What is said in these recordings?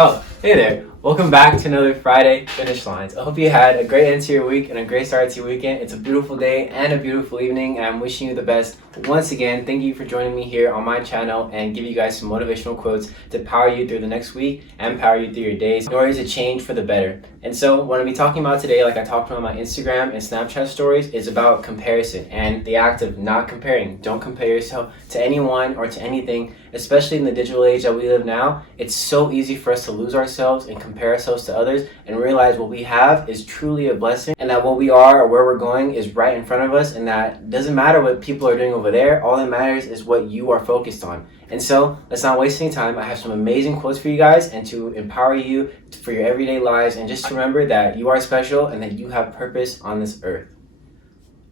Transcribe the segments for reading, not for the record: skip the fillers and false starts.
Oh, hey there. Welcome back to another Friday Finish Lines. I hope you had a great end to your week and a great start to your weekend. It's a beautiful day and a beautiful evening, and I'm wishing you the best. Once again, thank you for joining me here on my channel and give you guys some motivational quotes to power you through the next week and power you through your days in order to change for the better. And so what I'm going to be talking about today, like I talked about on my Instagram and Snapchat stories, is about comparison and the act of not comparing. Don't compare yourself to anyone or to anything, especially in the digital age that we live now. It's so easy for us to lose ourselves and compare ourselves to others and realize what we have is truly a blessing, and that what we are or where we're going is right in front of us, and that doesn't matter what people are doing over there. All that matters is what you are focused on. And so let's not waste any time. I have some amazing quotes for you guys and to empower you for your everyday lives, and just to remember that you are special and that you have purpose on this earth.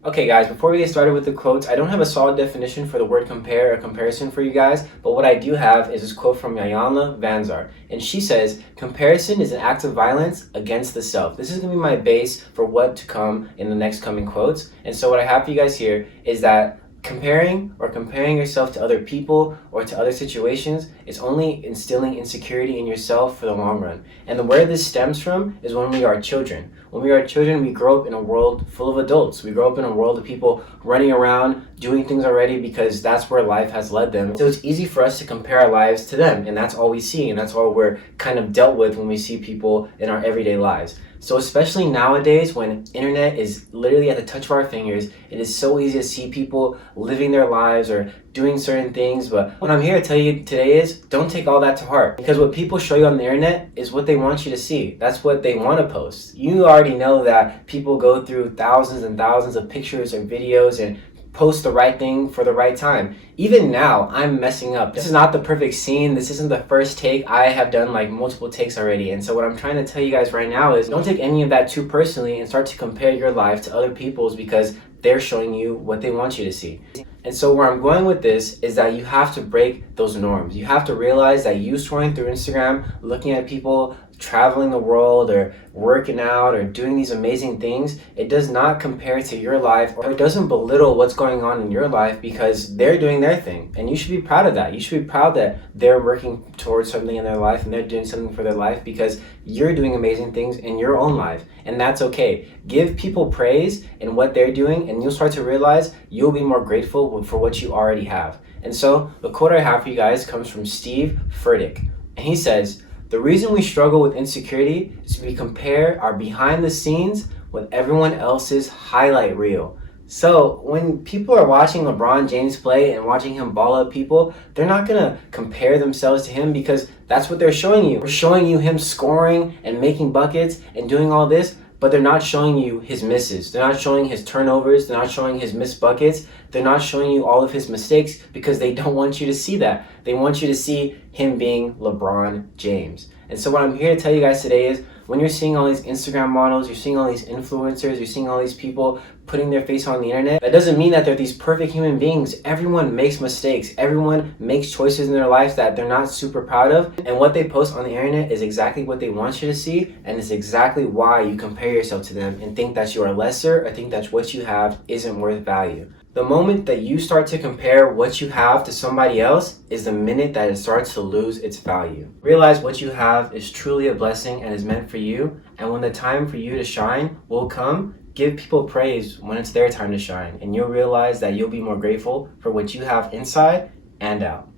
Okay guys, before we get started with the quotes, I don't have a solid definition for the word compare or comparison for you guys, but what I do have is this quote from Iyanla Vanzar, and she says, "Comparison is an act of violence against the self." This is going to be my base for what to come in the next coming quotes. And so what I have for you guys here is that comparing yourself to other people or to other situations is only instilling insecurity in yourself for the long run. And where this stems from is when we are children. When we are children, we grow up in a world full of adults. We grow up in a world of people running around, doing things already because that's where life has led them. So it's easy for us to compare our lives to them, and that's all we see, and that's all we're kind of dealt with when we see people in our everyday lives. So especially nowadays when internet is literally at the touch of our fingers, it is so easy to see people living their lives or doing certain things. But what I'm here to tell you today is don't take all that to heart, because what people show you on the internet is what they want you to see. That's what they want to post. You already know that people go through thousands and thousands of pictures and videos and post the right thing for the right time. Even now, I'm messing up. This is not the perfect scene. This isn't the first take. I have done like multiple takes already. And so what I'm trying to tell you guys right now is don't take any of that too personally and start to compare your life to other people's because they're showing you what they want you to see. And so where I'm going with this is that you have to break those norms. You have to realize that you scrolling through Instagram, looking at people traveling the world or working out or doing these amazing things, it does not compare to your life, or it doesn't belittle what's going on in your life, because they're doing their thing. And you should be proud of that. You should be proud that they're working towards something in their life and they're doing something for their life, because you're doing amazing things in your own life. And that's okay. Give people praise in what they're doing, and you'll start to realize you'll be more grateful for what you already have. And so the quote I have for you guys comes from Steve Furtick, and he says, "The reason we struggle with insecurity is we compare our behind the scenes with everyone else's highlight reel." So when people are watching LeBron James play and watching him ball up people, they're not going to compare themselves to him, because that's what they're showing you. They're showing you him scoring and making buckets and doing all this, but they're not showing you his misses. They're not showing his turnovers. They're not showing his missed buckets. They're not showing you all of his mistakes, because they don't want you to see that. They want you to see him being LeBron James. And so what I'm here to tell you guys today is, when you're seeing all these Instagram models, you're seeing all these influencers, you're seeing all these people putting their face on the internet, that doesn't mean that they're these perfect human beings. Everyone makes mistakes. Everyone makes choices in their life that they're not super proud of. And what they post on the internet is exactly what they want you to see, and it's exactly why you compare yourself to them and think that you are lesser, or think that what you have isn't worth value. The moment that you start to compare what you have to somebody else is the minute that it starts to lose its value. Realize what you have is truly a blessing and is meant for you, and when the time for you to shine will come, give people praise when it's their time to shine, and you'll realize that you'll be more grateful for what you have inside and out.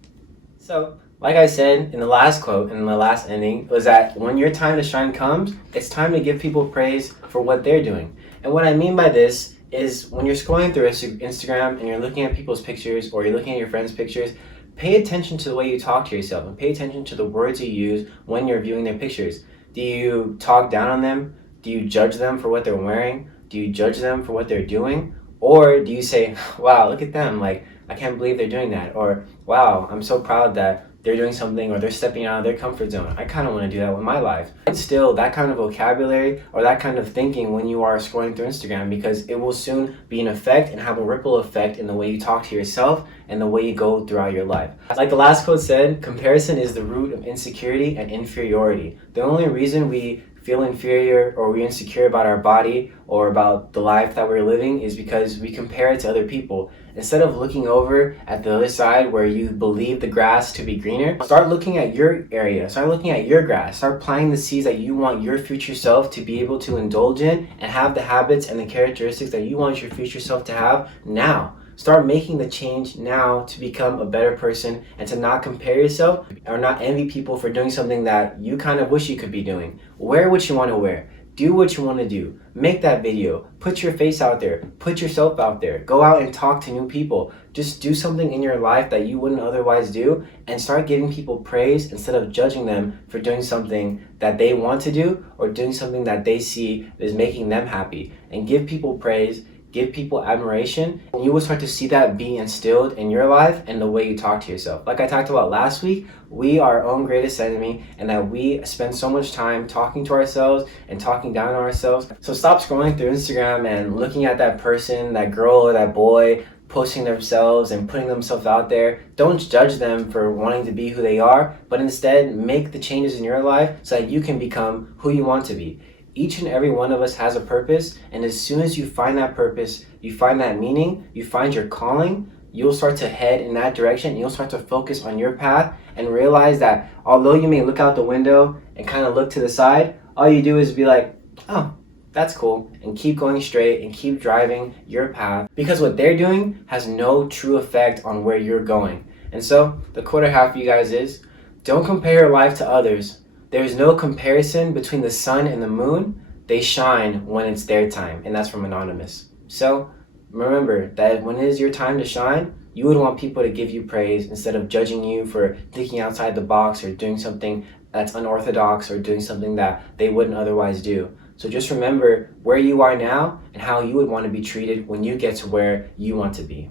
So, like I said in the last quote, in the last ending, was that when your time to shine comes, it's time to give people praise for what they're doing. And what I mean by this is, when you're scrolling through Instagram and you're looking at people's pictures, or you're looking at your friends' pictures, pay attention to the way you talk to yourself, and pay attention to the words you use when you're viewing their pictures. Do you talk down on them? Do you judge them for what they're wearing? Do you judge them for what they're doing? Or do you say, "Wow, look at them, like, I can't believe they're doing that," or "Wow, I'm so proud that they're doing something, or they're stepping out of their comfort zone. I kind of want to do that with my life." Instill that kind of vocabulary or that kind of thinking when you are scrolling through Instagram, because it will soon be an effect and have a ripple effect in the way you talk to yourself and the way you go throughout your life. Like the last quote said, comparison is the root of insecurity and inferiority. The only reason we feel inferior or we're insecure about our body or about the life that we're living is because we compare it to other people. Instead of looking over at the other side where you believe the grass to be greener, start looking at your area, start looking at your grass, start planting the seeds that you want your future self to be able to indulge in and have the habits and the characteristics that you want your future self to have now. Start making the change now to become a better person and to not compare yourself or not envy people for doing something that you kind of wish you could be doing. Wear what you want to wear. Do what you want to do. Make that video. Put your face out there. Put yourself out there. Go out and talk to new people. Just do something in your life that you wouldn't otherwise do and start giving people praise instead of judging them for doing something that they want to do or doing something that they see is making them happy. And give people praise. Give people admiration, and you will start to see that be instilled in your life and the way you talk to yourself. Like I talked about last week, we are our own greatest enemy, and that we spend so much time talking to ourselves and talking down on ourselves. So stop scrolling through Instagram and looking at that person, that girl or that boy, posting themselves and putting themselves out there. Don't judge them for wanting to be who they are, but instead make the changes in your life so that you can become who you want to be. Each and every one of us has a purpose, and as soon as you find that purpose, you find that meaning, you find your calling, you'll start to head in that direction. You'll start to focus on your path and realize that although you may look out the window and kind of look to the side, all you do is be like, oh, that's cool, and keep going straight and keep driving your path, because what they're doing has no true effect on where you're going. And so the quote I have for you guys is, don't compare your life to others. There is no comparison between the sun and the moon. They shine when it's their time. And that's from Anonymous. So remember that when it is your time to shine, you would want people to give you praise instead of judging you for thinking outside the box or doing something that's unorthodox or doing something that they wouldn't otherwise do. So just remember where you are now and how you would want to be treated when you get to where you want to be.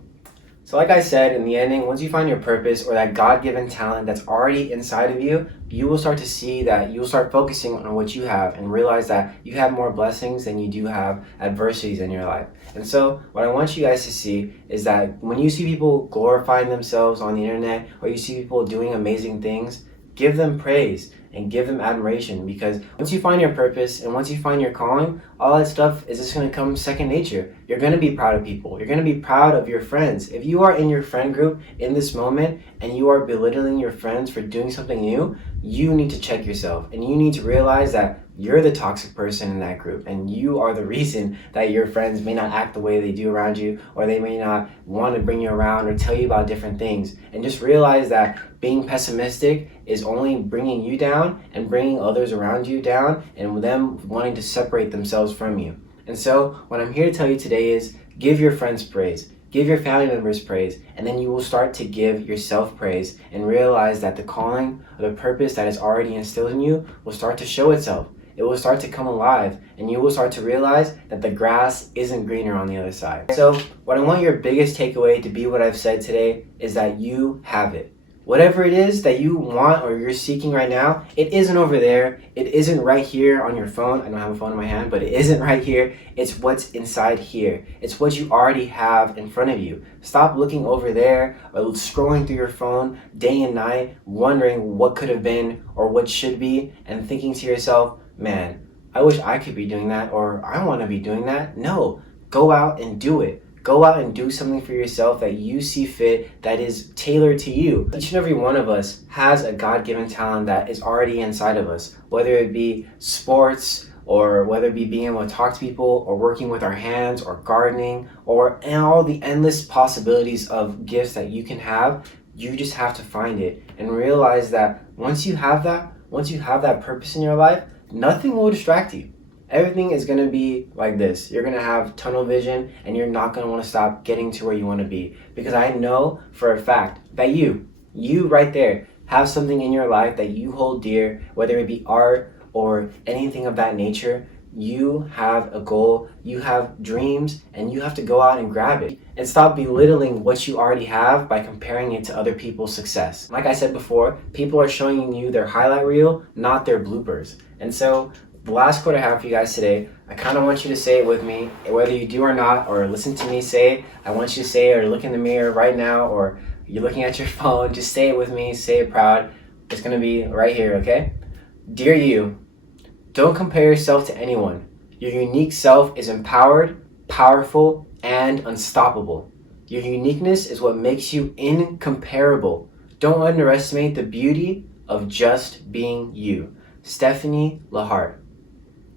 So like I said, in the ending, once you find your purpose or that God-given talent that's already inside of you, you will start to see that you'll start focusing on what you have and realize that you have more blessings than you do have adversities in your life. And so what I want you guys to see is that when you see people glorifying themselves on the internet or you see people doing amazing things, give them praise and give them admiration, because once you find your purpose and once you find your calling, all that stuff is just going to come second nature. You're going to be proud of people. You're going to be proud of your friends. If you are in your friend group in this moment and you are belittling your friends for doing something new, you need to check yourself and you need to realize that you're the toxic person in that group and you are the reason that your friends may not act the way they do around you, or they may not want to bring you around or tell you about different things. And just realize that being pessimistic is only bringing you down and bringing others around you down and them wanting to separate themselves from you. And so what I'm here to tell you today is give your friends praise. Give your family members praise, and then you will start to give yourself praise and realize that the calling or the purpose that is already instilled in you will start to show itself. It will start to come alive, and you will start to realize that the grass isn't greener on the other side. So what I want your biggest takeaway to be what I've said today is that you have it. Whatever it is that you want or you're seeking right now, it isn't over there. It isn't right here on your phone. I don't have a phone in my hand, but it isn't right here. It's what's inside here. It's what you already have in front of you. Stop looking over there or scrolling through your phone day and night, wondering what could have been or what should be, and thinking to yourself, man, I wish I could be doing that, or I want to be doing that. No, go out and do it. Go out and do something for yourself that you see fit, that is tailored to you. Each and every one of us has a God-given talent that is already inside of us, whether it be sports, or whether it be being able to talk to people, or working with our hands, or gardening, or all the endless possibilities of gifts that you can have. You just have to find it and realize that once you have that purpose in your life, nothing will distract you. Everything is going to be like this. You're going to have tunnel vision and you're not going to want to stop getting to where you want to be. Because I know for a fact that you right there have something in your life that you hold dear, whether it be art or anything of that nature. You have a goal, you have dreams, and you have to go out and grab it. And stop belittling what you already have by comparing it to other people's success. Like I said before, people are showing you their highlight reel, not their bloopers. And so the last quote I have for you guys today, I kind of want you to say it with me, whether you do or not, or listen to me say it. I want you to say it, or look in the mirror right now, or you're looking at your phone, just say it with me, say it proud. It's going to be right here, okay? Dear you, Don't compare yourself to anyone. Your unique self is empowered, powerful, and unstoppable. Your uniqueness is what makes you incomparable. Don't underestimate the beauty of just being you. Stephanie Lahart.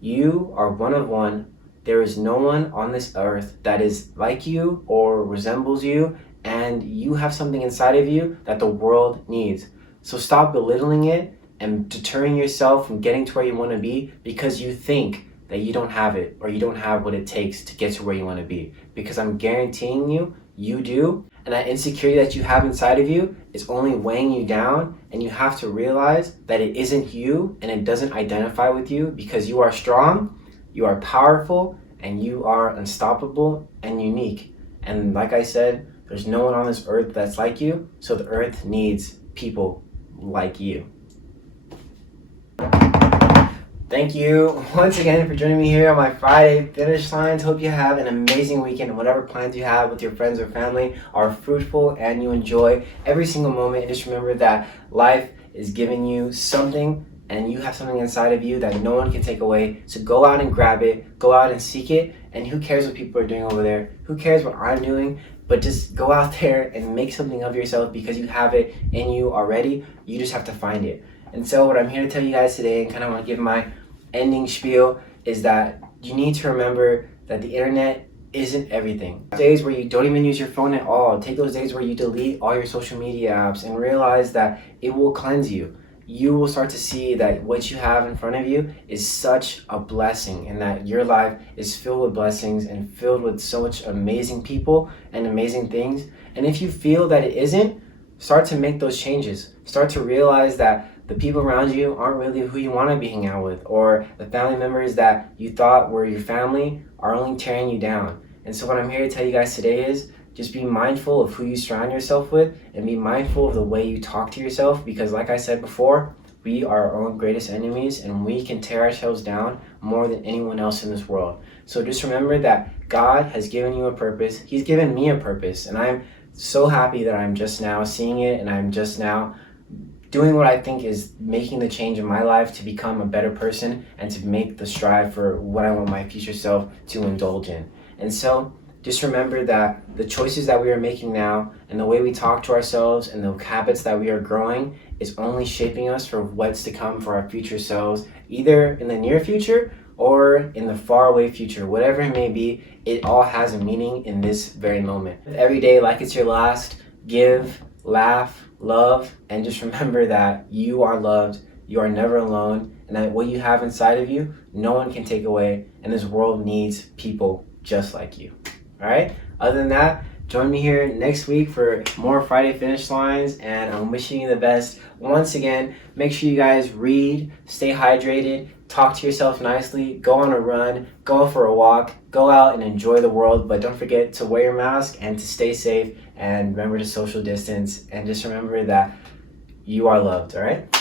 You are one of one. There is no one on this earth that is like you or resembles you, and you have something inside of you that the world needs. So stop belittling it and deterring yourself from getting to where you want to be because you think that you don't have it or you don't have what it takes to get to where you want to be. Because I'm guaranteeing you, you do. And that insecurity that you have inside of you is only weighing you down, and you have to realize that it isn't you and it doesn't identify with you because you are strong, you are powerful, and you are unstoppable and unique. And like I said, there's no one on this earth that's like you, so the earth needs people like you. Thank you once again for joining me here on my Friday Finish Lines. Hope you have an amazing weekend and whatever plans you have with your friends or family are fruitful and you enjoy every single moment. And just remember that life is giving you something and you have something inside of you that no one can take away. So go out and grab it, go out and seek it, and who cares what people are doing over there? Who cares what I'm doing? But just go out there and make something of yourself because you have it in you already. You just have to find it. And so what I'm here to tell you guys today, and kind of want to give my ending spiel, is that you need to remember that the internet isn't everything. Days where you don't even use your phone at all, take those days where you delete all your social media apps and realize that it will cleanse you. You will start to see that what you have in front of you is such a blessing and that your life is filled with blessings and filled with so much amazing people and amazing things. And if you feel that it isn't, start to make those changes. Start to realize that the people around you aren't really who you want to be hanging out with, or the family members that you thought were your family are only tearing you down. And so what I'm here to tell you guys today is just be mindful of who you surround yourself with and be mindful of the way you talk to yourself, because like I said before, we are our own greatest enemies and we can tear ourselves down more than anyone else in this world. So just remember that God has given you a purpose. He's given me a purpose, and I'm so happy that I'm just now seeing it and I'm just now doing what I think is making the change in my life to become a better person and to make the strive for what I want my future self to indulge in. And so just remember that the choices that we are making now and the way we talk to ourselves and the habits that we are growing is only shaping us for what's to come for our future selves, either in the near future or in the faraway future. Whatever it may be, it all has a meaning in this very moment. Every day like it's your last, give, laugh, love, and just remember that you are loved, you are never alone, and that what you have inside of you, no one can take away, and this world needs people just like you. All right? Other than that, join me here next week for more Friday Finish Lines, and I'm wishing you the best. Once again, make sure you guys read, stay hydrated, talk to yourself nicely, go on a run, go for a walk, go out and enjoy the world, but don't forget to wear your mask and to stay safe, and remember to social distance, and just remember that you are loved, all right?